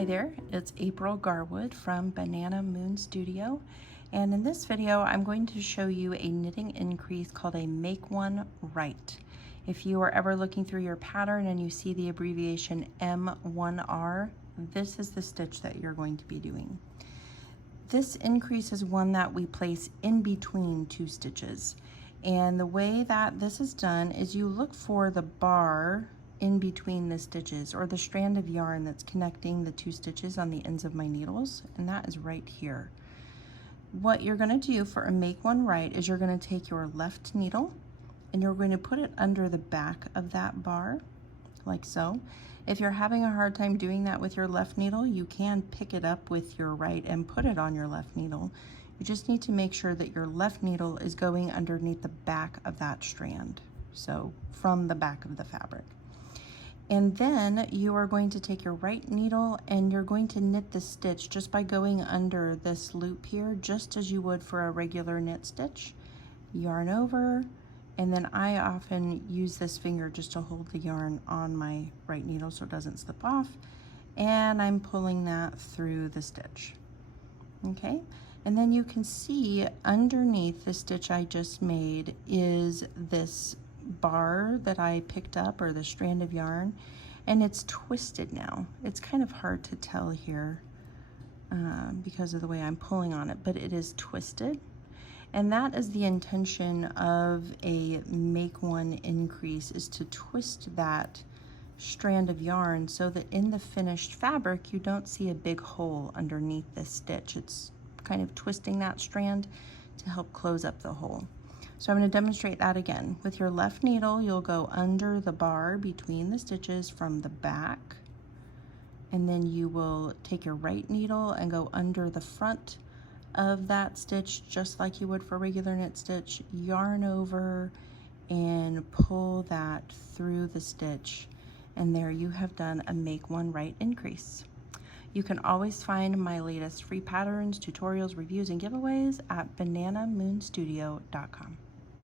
Hi there, it's April Garwood from Banana Moon Studio, and in this video I'm going to show you a knitting increase called a Make One Right. If you are ever looking through your pattern and you see the abbreviation M1R, this is the stitch that you're going to be doing. This increase is one that we place in between two stitches, and the way that this is done is you look for the bar in between the stitches, or the strand of yarn that's connecting the two stitches on the ends of my needles, and that is right here. What you're going to do for a Make One Right is you're going to take your left needle and you're going to put it under the back of that bar, like so. If you're having a hard time doing that with your left needle, you can pick it up with your right and put it on your left needle. You just need to make sure that your left needle is going underneath the back of that strand, so from the back of the fabric. And then you are going to take your right needle and you're going to knit the stitch just by going under this loop here, just as you would for a regular knit stitch. Yarn over, and then I often use this finger just to hold the yarn on my right needle so it doesn't slip off, and I'm pulling that through the stitch. Okay, and then you can see underneath the stitch I just made is this bar that I picked up, or the strand of yarn, and it's twisted now. It's kind of hard to tell here because of the way I'm pulling on it, but it is twisted, and that is the intention of a Make One increase, is to twist that strand of yarn so that in the finished fabric you don't see a big hole underneath this stitch. It's kind of twisting that strand to help close up the hole. So I'm going to demonstrate that again. With your left needle, you'll go under the bar between the stitches from the back, and then you will take your right needle and go under the front of that stitch, just like you would for a regular knit stitch, yarn over, and pull that through the stitch. And there you have done a Make One Right increase. You can always find my latest free patterns, tutorials, reviews, and giveaways at bananamoonstudio.com.